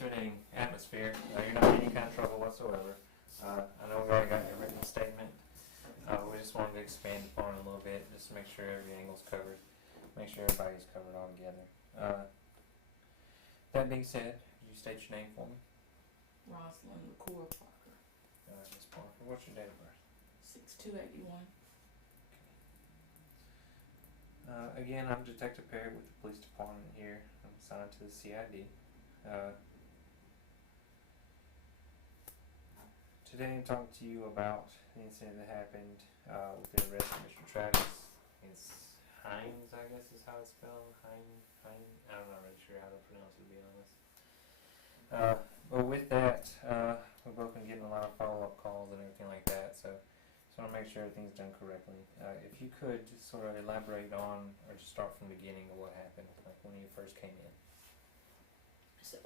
intimidating atmosphere. You're not in any kind of trouble whatsoever. I know we already got your written statement. We just wanted to expand upon it a little bit, just to make sure every angle's covered, make sure everybody's covered all together. That being said, could you state your name for me? Rosalind Parker. Ms. Parker, what's your date of birth? 6281. Again, I'm Detective Perry with the police department here. I'm assigned to the CID. Today I'm talking to you about the incident that happened with the arrest of Mr. Travis. It's Hines, I guess is how it's spelled. Hines. I'm not really sure how to pronounce it, to be honest. But with that, we've both been getting a lot of follow-up calls and everything like that, so just want to make sure everything's done correctly. If you could just sort of elaborate on, or just start from the beginning of what happened, like when you first came in. So,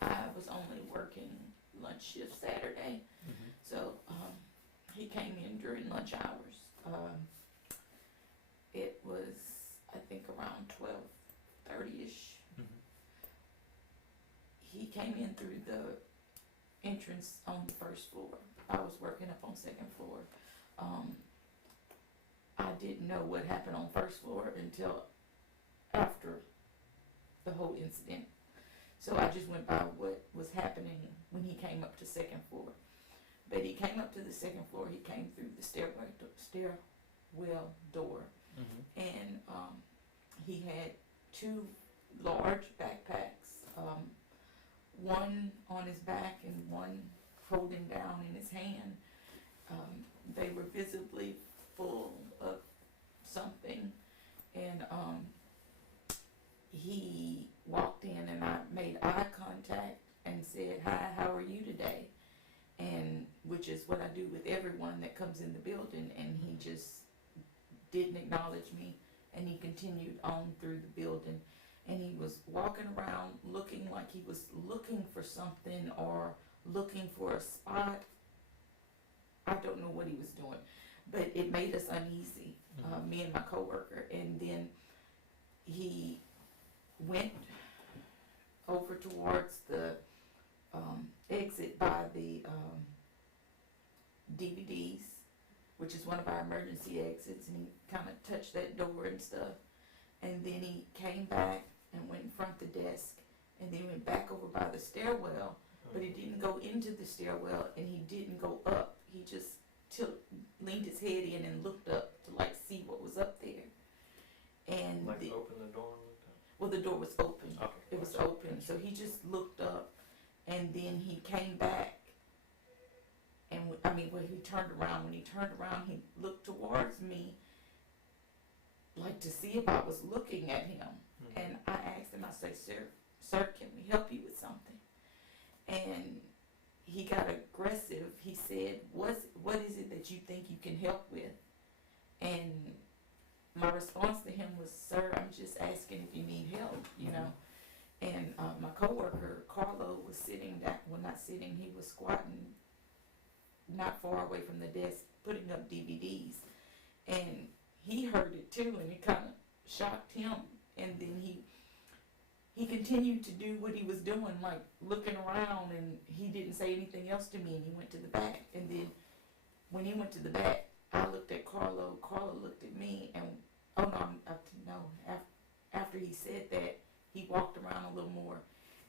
I was only working lunch shift Saturday. So, he came in during lunch hours. It was, I think, around 12:30ish. He came in through the entrance on the first floor. I was working up on second floor. I didn't know what happened on first floor until after the whole incident. So I just went by what was happening when he came up to second floor. But he came up to the second floor. He came through the stairwell door, and he had two large backpacks, one on his back and one holding down in his hand. They were visibly full of something, and he walked in, and I made eye contact and said, "Hi, how are you today?" And which is what I do with everyone that comes in the building, and he just didn't acknowledge me, and he continued on through the building, and he was walking around looking like he was looking for something or looking for a spot. I don't know what he was doing, but it made us uneasy, me and my coworker. And then he went over towards the exit by the DVDs, which is one of our emergency exits, and he kind of touched that door and stuff. And then he came back and went in front of the desk, and then went back over by the stairwell, but he didn't go into the stairwell, and he didn't go up. He just leaned his head in and looked up to like see what was up there. And like open the door and looked up? Well, the door was open. Okay. It was open, so he just looked up, and then he came back, and when he turned around, he looked towards me, like to see if I was looking at him. And I asked him, I said, sir, can we help you with something? And he got aggressive. He said, what is it that you think you can help with? And my response to him was, sir, I'm just asking if you need help, you know. And my coworker, Carlo, was sitting back, well, not sitting, he was squatting not far away from the desk, putting up DVDs. And he heard it too, and it kind of shocked him. And then he continued to do what he was doing, like looking around, and he didn't say anything else to me, and he went to the back. And then when he went to the back, I looked at Carlo, Carlo looked at me, and after he said that, he walked around a little more,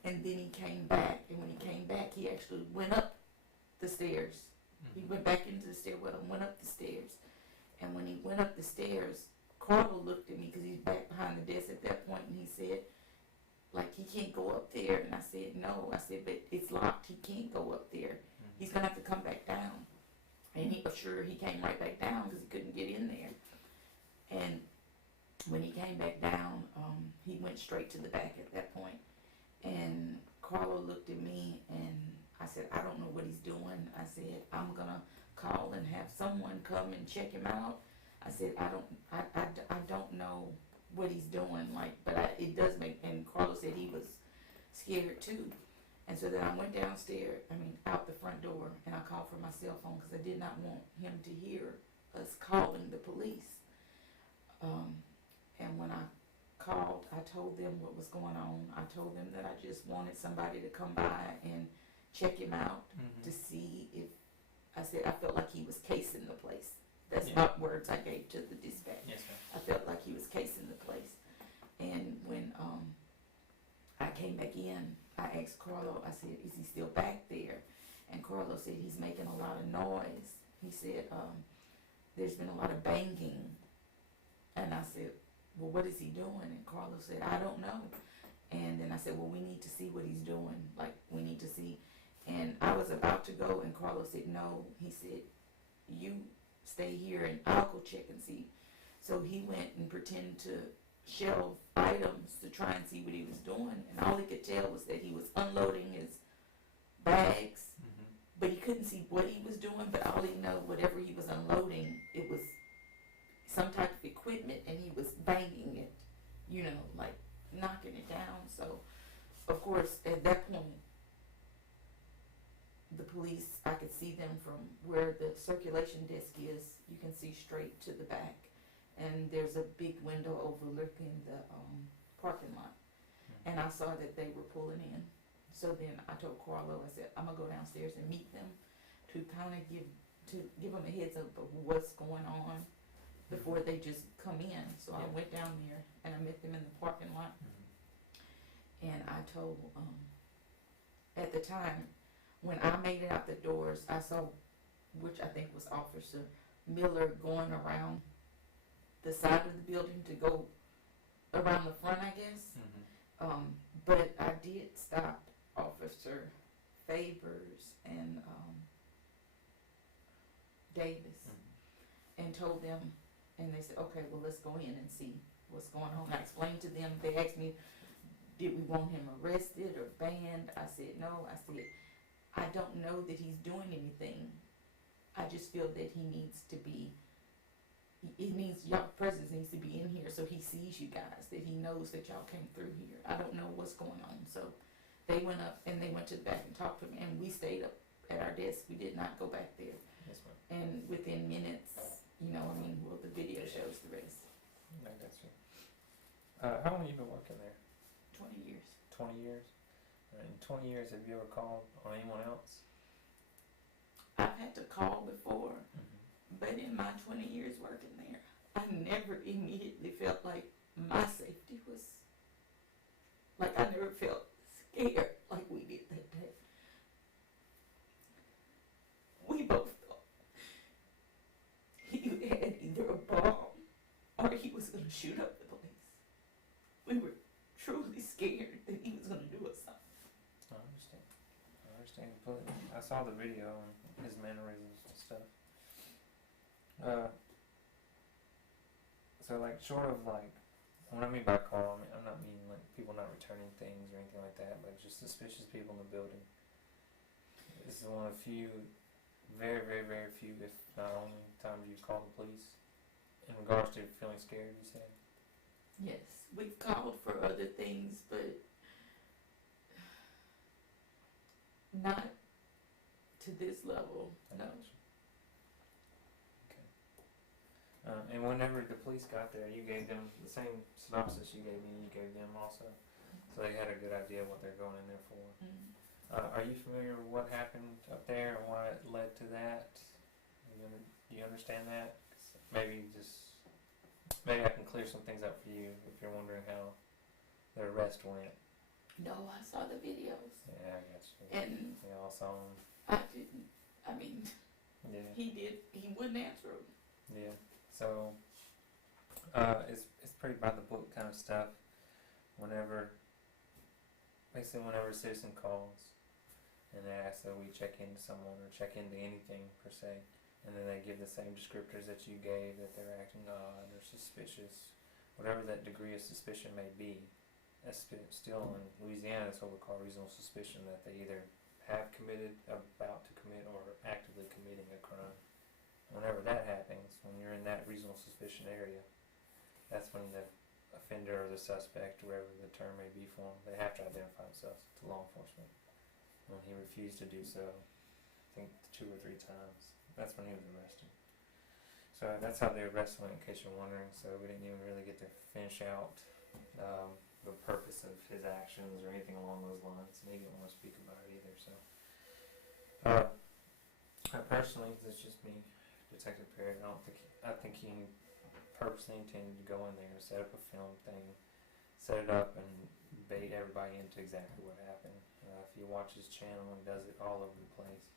and then he came back, and when he came back, he actually went up the stairs. He went back into the stairwell and went up the stairs. And when he went up the stairs, Carlo looked at me, because he's back behind the desk at that point, and he said, like, he can't go up there. And I said, no. I said, but it's locked. He can't go up there. He's going to have to come back down. And he came right back down because he couldn't get in there. And when he came back down, he went straight to the back at that point. And Carlo looked at me, and I said, I don't know what he's doing. I said, I'm going to call and have someone come and check him out. I said, I don't know what he's doing, but it does make, and Carlos said he was scared too. And so then I went out the front door, and I called for my cell phone because I did not want him to hear us calling the police. And when I called, I told them what was going on. I told them that I just wanted somebody to come by and check him out to see if, I said I felt like he was casing the place. That's not words I gave to the dispatch. Yes, ma'am. I felt like he was casing the place. And when I came back in, I asked Carlo, I said, is he still back there? And Carlo said, he's making a lot of noise. He said, there's been a lot of banging. And I said, well, what is he doing? And Carlo said, I don't know. And then I said, well, we need to see what he's doing. Like, we need to see. And I was about to go, and Carlo said, no. He said, you stay here, and I'll go check and see. So he went and pretended to shelve items to try and see what he was doing. And all he could tell was that he was unloading his bags, but he couldn't see what he was doing. But all he know, whatever he was unloading, it was some type of equipment, and he was banging it, you know, like knocking it down. So, of course, at that point, the police, I could see them from where the circulation desk is. You can see straight to the back, and there's a big window overlooking the parking lot. And I saw that they were pulling in. So then I told Carlo, I said, I'm gonna go downstairs and meet them to kind of give them a heads up of what's going on before they just come in. So I went down there and I met them in the parking lot. And I told, at the time, when I made it out the doors, I saw, which I think was Officer Miller, going around the side of the building to go around the front, I guess. But I did stop Officer Favors and Davis and told them, and they said, okay, well, let's go in and see what's going on. I explained to them. They asked me, did we want him arrested or banned? I said, no. I said, I don't know that he's doing anything. I just feel that y'all presence needs to be in here so he sees you guys, that he knows that y'all came through here. I don't know what's going on. So they went up and they went to the back and talked to him, and we stayed up at our desk. We did not go back there. Yes, ma'am. And within minutes, you know, I mean, well, the video shows the rest. I got you. How long have you been working there? 20 years. 20 years? In 20 years, have you ever called on anyone else? I've had to call before, but in my 20 years working there, I never immediately felt like my safety was, like I never felt scared like we did that day. We both thought he had either a bomb or he was going to shoot up the place. We were truly scared that he was going to do us something. I understand completely. I saw the video and his mannerisms and stuff. So like, short of like, what I mean by call, I'm not meaning like people not returning things or anything like that, but just suspicious people in the building. This is one of the few, very, very, very few, if not only, times you call the police in regards to feeling scared, you said? Yes, we've called for other things, but not to this level, no. Okay. And whenever the police got there, you gave them the same synopsis you gave me, you gave them also. So they had a good idea what they're going in there for. Are you familiar with what happened up there and why it led to that? Do you understand that? Maybe I can clear some things up for you if you're wondering how the arrest went. No, I saw the videos. Yeah, I got you. And we all saw him. I didn't, I mean, Yeah. he wouldn't answer them. Yeah. So, it's pretty by the book kind of stuff. Whenever a citizen calls and they ask that we check into someone or check into anything per se, and then they give the same descriptors that you gave, that they're acting odd or suspicious, whatever that degree of suspicion may be, that's still in Louisiana, it's what we call reasonable suspicion that they either have committed, about to commit, or actively committing a crime. Whenever that happens, when you're in that reasonable suspicion area, that's when the offender or the suspect, wherever the term may be for them, they have to identify themselves to law enforcement. When he refused to do so, I think 2 or 3 times, that's when he was arrested. So that's how the arrest went, in case you're wondering. So we didn't even really get to finish out the purpose of his actions or anything along those lines, and he didn't want to speak about it either. So, I personally, that's just me, Detective Perry. I think he purposely intended to go in there, set up a film thing, set it up, and bait everybody into exactly what happened. If you watch his channel, he does it all over the place.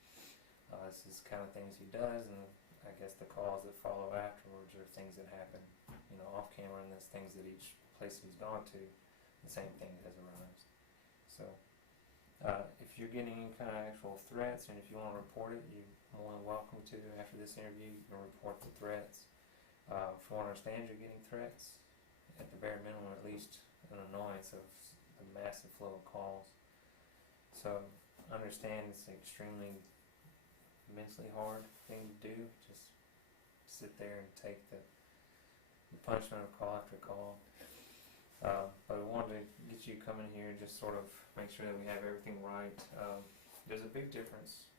This is kind of things he does, and I guess the calls that follow afterwards are things that happen, off camera, and there's things that each place he's gone to, the same thing has arrived. So, if you're getting any kind of actual threats, and if you want to report it, you're more than welcome to. After this interview, you can report the threats. From what I understand, you're getting threats, at the bare minimum, at least an annoyance of the massive flow of calls. So, understand it's an extremely mentally hard thing to do. Just sit there and take the punishment of call after call. But I wanted to get you coming here and just sort of make sure that we have everything right. There's a big difference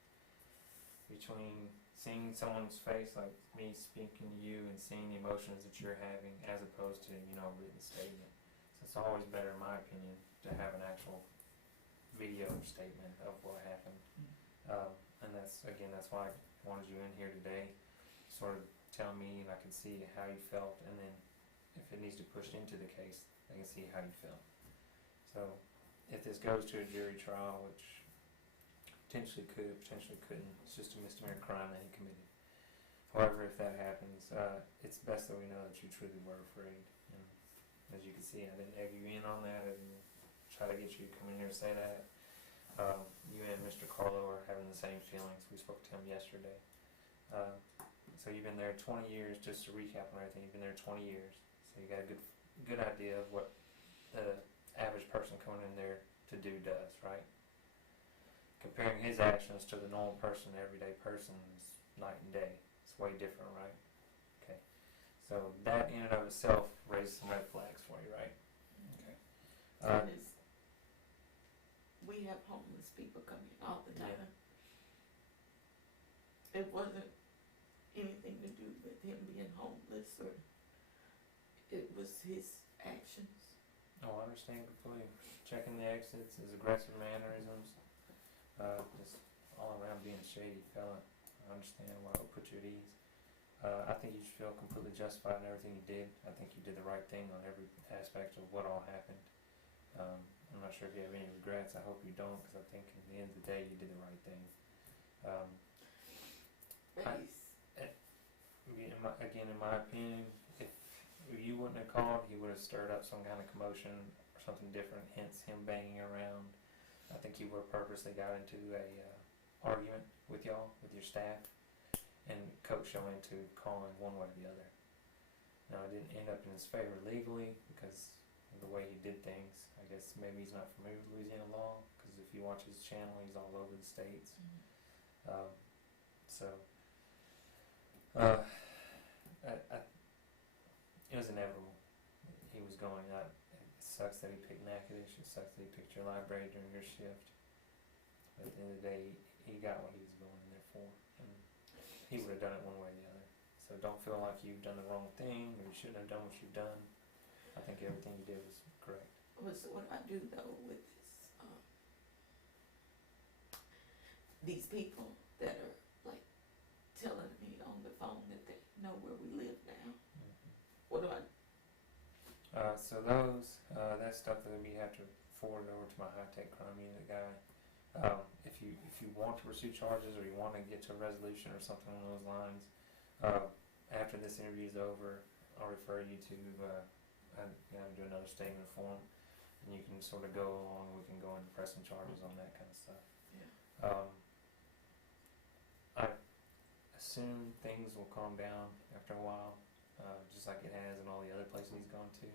between seeing someone's face, like me speaking to you, and seeing the emotions that you're having, as opposed to a written statement. So it's always better, in my opinion, to have an actual video statement of what happened. And that's why I wanted you in here today, sort of tell me, and I can see how you felt, and then if it needs to be pushed into the case, I can see how you felt. So if this goes to a jury trial, which potentially could, potentially couldn't, it's just a misdemeanor crime that he committed. However, if that happens, it's best that we know that you truly were afraid. And as you can see, I didn't egg you in on that. I didn't try to get you to come in here and say that. You and Mr. Carlo are having the same feelings. We spoke to him yesterday. So you've been there 20 years, just to recap on everything, you've been there 20 years. So you got a good idea of what the average person coming in there to do does, right? Comparing his actions to the normal person, everyday person, is night and day. It's way different, right? Okay. So that in and of itself raises some red flags for you, right? Okay. We have homeless people come in all the time. Yeah. It wasn't anything to do with him being homeless, or it was his actions. Oh, I understand completely. Checking the exits, his aggressive mannerisms, just all around being a shady fella. I understand why it would put you at ease. I think you should feel completely justified in everything you did. I think you did the right thing on every aspect of what all happened. I'm not sure if you have any regrets. I hope you don't, because I think at the end of the day you did the right thing. In my opinion, if you wouldn't have called, he would have stirred up some kind of commotion or something different, hence him banging around. I think he would have purposely got into a argument with y'all, with your staff, and coached y'all into calling one way or the other. Now, it didn't end up in his favor legally because of the way he did things. I guess maybe he's not familiar with Louisiana law, because if you watch his channel, he's all over the states. Mm-hmm. It was inevitable. He was going out. It sucks that he picked Natchitoches. It sucks that he picked your library during your shift. But at the end of the day, he got what he was going in there for. And he would have done it one way or the other. So don't feel like you've done the wrong thing, or you shouldn't have done what you've done. I think everything you did was correct. So what I do though with this, these people that are like telling me on the phone that they know where we live now, what do I do? So those, that's stuff that we have to forward over to my high-tech crime unit guy. If you want to pursue charges, or you want to get to a resolution or something along those lines, after this interview is over, I'll refer you to do another statement form, and you can sort of go along. We can go into pressing charges on that kind of stuff. Yeah. I assume things will calm down after a while, just like it has in all the other places he's gone to.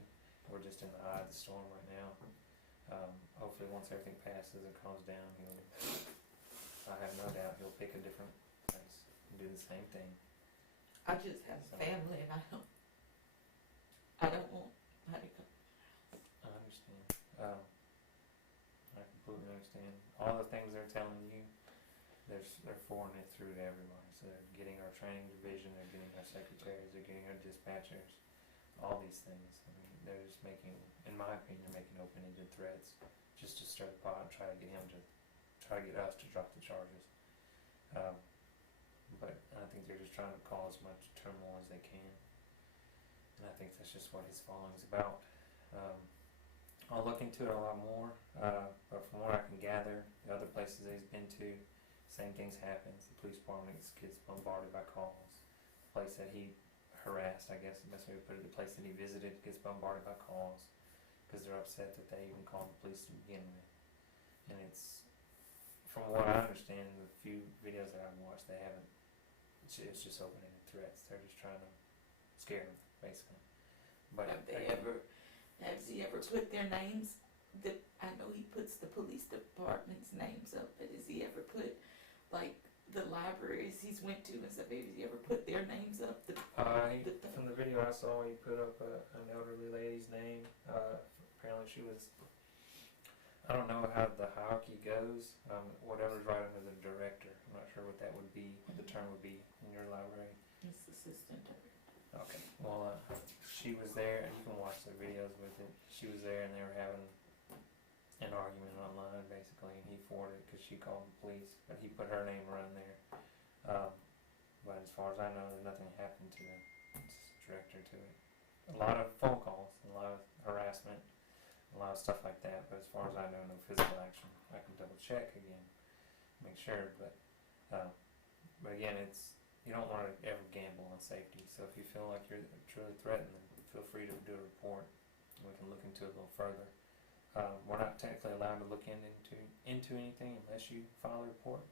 We're just in the eye of the storm right now. Hopefully once everything passes and calms down, I have no doubt he'll pick a different place and do the same thing. I just have a family, and I don't want money to come. I understand. I completely understand. All the things they're telling you, they're forwarding it through to everybody. So they're getting our training division, they're getting our secretaries, they're getting our dispatchers. all these things. I mean, they're just making, in my opinion, they're making open-ended threats just to stir the pot and try to get him to, try to get us to drop the charges. But I think they're just trying to cause as much turmoil as they can. And I think that's just what his following's about. I'll look into it a lot more, but from what I can gather, the other places that he's been to, same things happens. The police department gets bombarded by calls. The place that he harassed, I guess the best way to put it, the place that he visited gets bombarded by calls because they're upset that they even called the police to begin with. And it's, from what I understand, the few videos that I've watched, they haven't, it's just open-ended threats. They're just trying to scare him, basically. But has he ever put their names? I know he puts the police department's names up, but has he ever put, like, the libraries he's went to and stuff? Has he ever put their names up? From the video I saw, he put up an elderly lady's name. Apparently she was, I don't know how the hierarchy goes. Whatever's right under the director. I'm not sure what that would be, what the term would be in your library. It's assistant director. Okay. Well, she was there, and you can watch the videos with it. She was there, and they were having an argument online, basically, and he forwarded it because she called the police, but he put her name around there. But as far as I know, there's nothing happened to the director to it. A lot of phone calls, a lot of harassment, a lot of stuff like that, but as far as I know, no physical action. I can double check again, make sure, but again, it's, you don't want to ever gamble on safety, so if you feel like you're truly threatened, then feel free to do a report, and we can look into it a little further. We're not technically allowed to look into anything unless you file a report,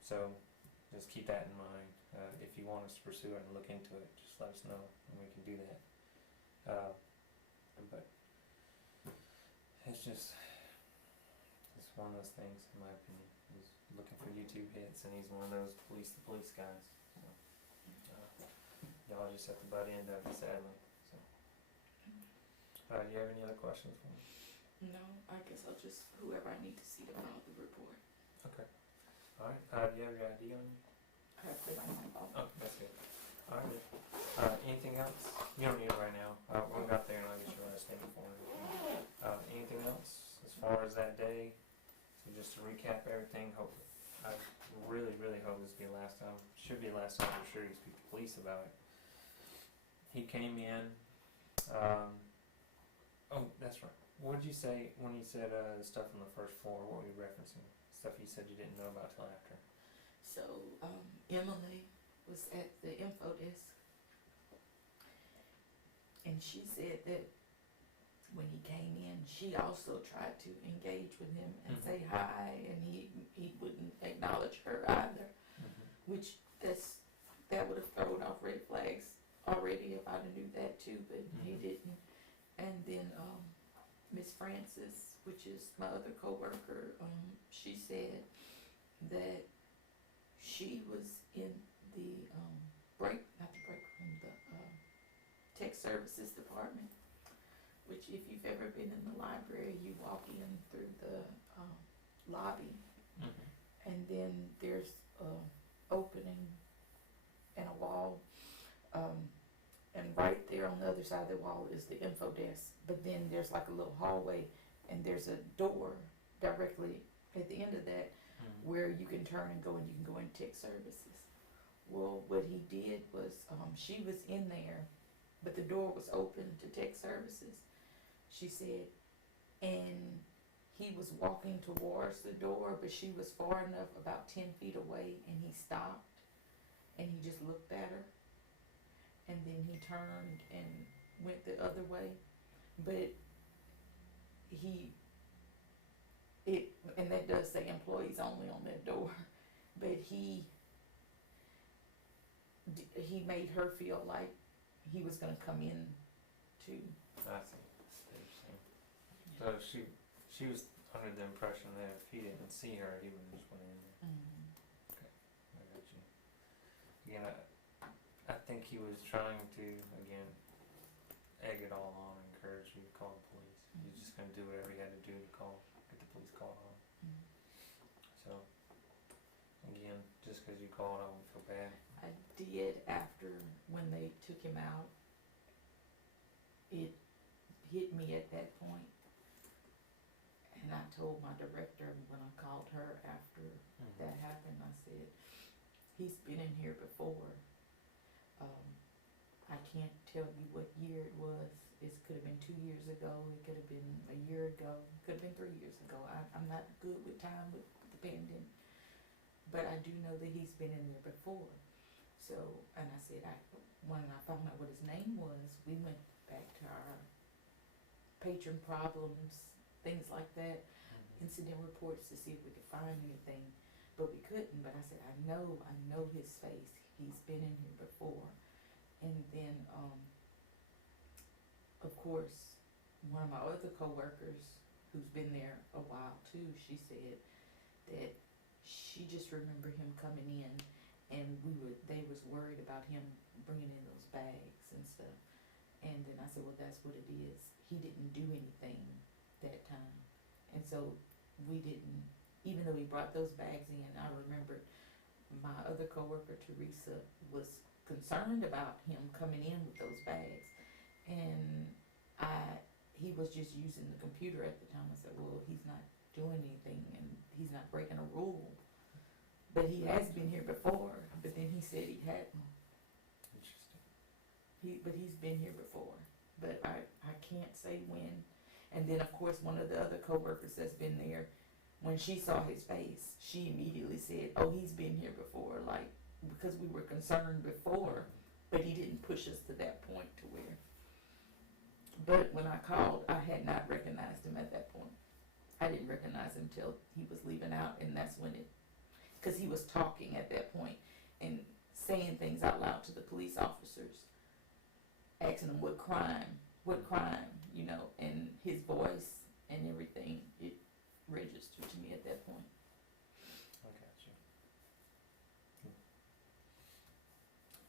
so just keep that in mind. If you want us to pursue it and look into it, just let us know, and we can do that. But it's just, it's one of those things, in my opinion. He's looking for YouTube hits, and he's one of those police the police guys. So, y'all just at the butt end of it, sadly. So, do you have any other questions for me? No, I guess I'll just, whoever I need to see to file the report. Okay. Alright, do you have your ID on you? I have to put my mic off. Oh, that's good. Alright. Anything else? You don't need it right now. We'll go out there and I'll get your last name for it. Anything else as far as that day? So just to recap everything, I really, really hope this will be the last time. Should be the last time for sure you speak to police about it. He came in, oh, that's right. What did you say when you said stuff on the first floor? What were you referencing? Stuff you said you didn't know about till after. So, Emily was at the info desk, and she said that when he came in, she also tried to engage with him and say hi, and he wouldn't acknowledge her either, which that would have thrown off red flags already if I'd have knew that too, but he didn't. And then Miss Francis, which is my other coworker, she said that she was in the not the break room, the tech services department, which if you've ever been in the library, you walk in through the lobby, and then there's an opening and a wall, and right there on the other side of the wall is the info desk, but then there's like a little hallway, and there's a door directly at the end of that where you can turn and go, and you can go into tech services. Well, what he did was, she was in there, but the door was open to tech services, she said, and he was walking towards the door, but she was far enough, about 10 feet away, and he stopped, and he just looked at her, and then he turned and went the other way, but and that does say employees only on that door, but he made her feel like he was going to come in too. I see. So she was under the impression that if he didn't see her, he would have just went in there. Okay, I got you. Again, I think he was trying to, again, egg it all on, encourage you to call the police. He's just going to do whatever he had to do to get the police called on. So, again, just because you called, I won't feel bad. I did after when they took him out, it hit me at that point. And I told my director when I called her after that happened, I said, he's been in here before. I can't tell you what year it was. It could have been 2 years ago. It could have been a year ago. It could have been 3 years ago. I'm not good with time with the pandemic. But I do know that he's been in there before. So, and I said, when I found out what his name was, we went back to our patron problems, things like that, incident reports to see if we could find anything. But we couldn't. But I said, I know his face. He's been in here before. And then, of course, one of my other coworkers, who's been there a while too, she said that she just remembered him coming in, and they was worried about him bringing in those bags and stuff. And then I said, well, that's what it is. He didn't do anything that time, and so we didn't. Even though he brought those bags in, I remembered my other coworker Teresa was concerned about him coming in with those bags, and he was just using the computer at the time. I said, well, he's not doing anything and he's not breaking a rule, but he has been here before. But then he said he hadn't. Interesting. But he's been here before, but I can't say when. And then of course one of the other coworkers that's been there, when she saw his face, she immediately said, oh, he's been here before, like, because we were concerned before, but he didn't push us to that point to where. But when I called, I had not recognized him at that point. I didn't recognize him till he was leaving out, and that's when because he was talking at that point and saying things out loud to the police officers, asking them what crime, you know, and his voice and everything, it registered to me at that point. I got you.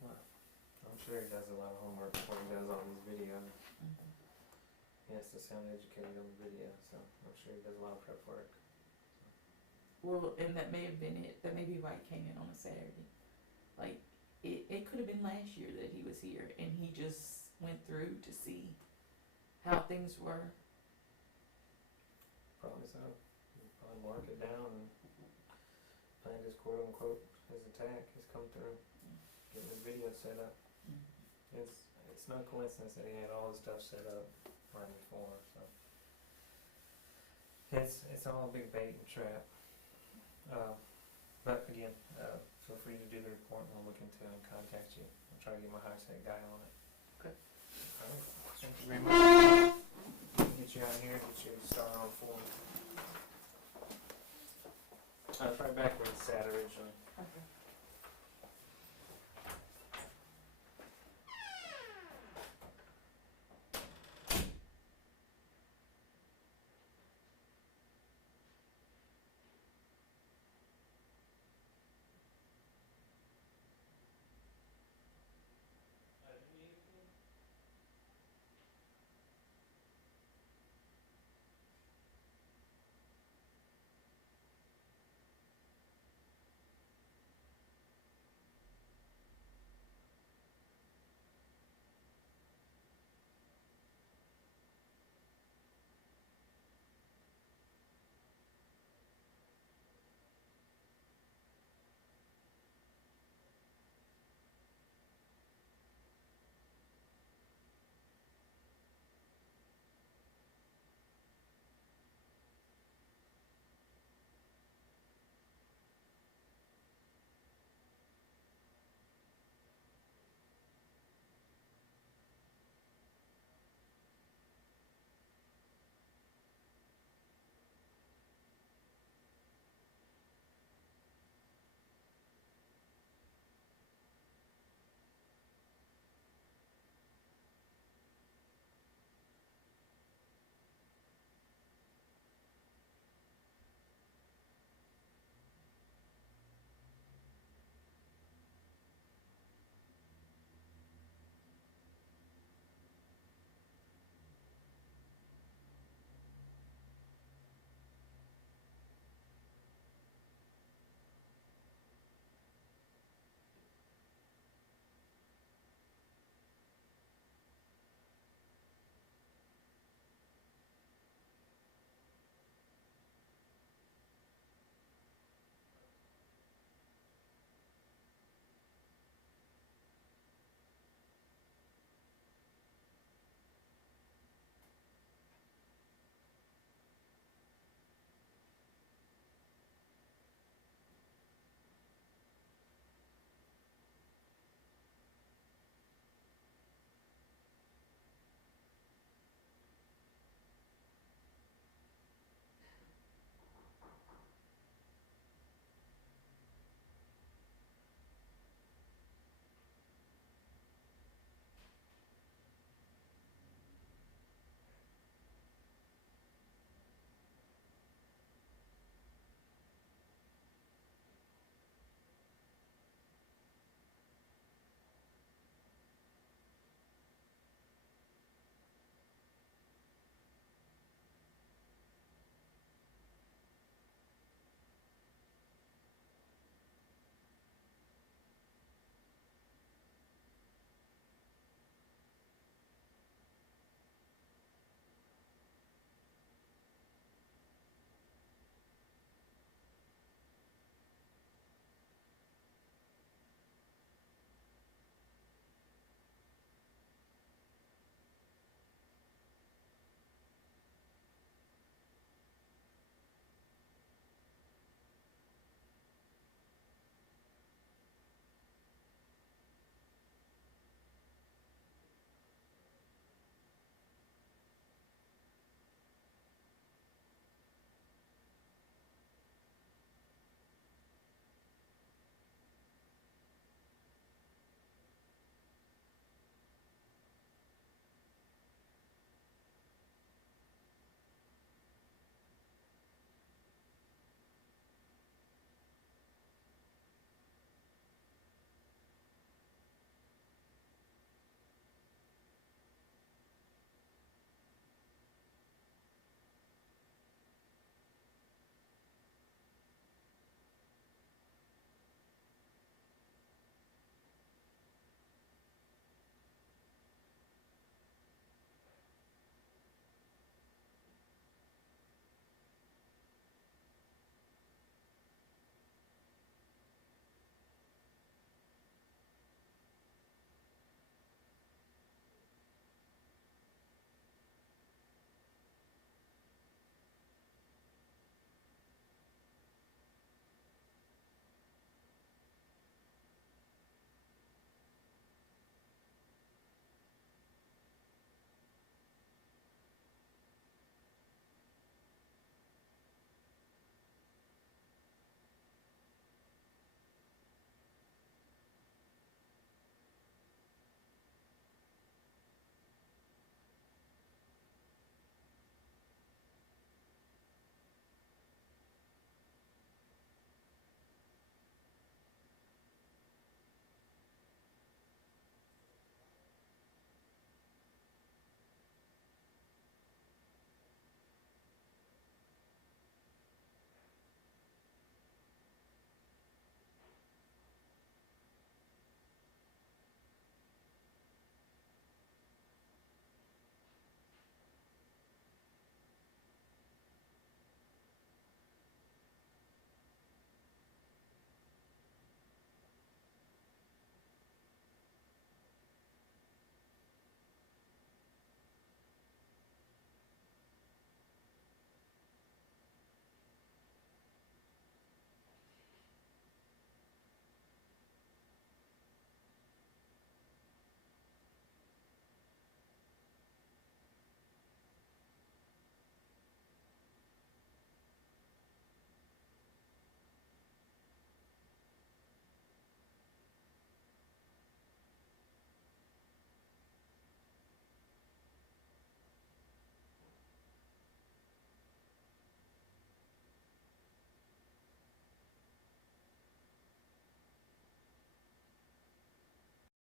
Well, I'm sure he does a lot of homework before he does all these videos. He has to sound educated on the video, so I'm sure he does a lot of prep work. Well, and that may have been it. That may be why he came in on a Saturday. Like, it could have been last year that he was here, and he just went through to see how things were. Probably so. He'll probably mark it down and plan his quote-unquote, his attack, his come-through, getting his video set up. It's no coincidence that he had all his stuff set up right before, so. It's all a big bait and trap. But again, feel free to do the report and I'll look into it and contact you. I'll try to get my high-tech guy on it. Okay. Alright, thank you very much. Get you out of here, get you started on form. I'll try back where it's at originally. Okay.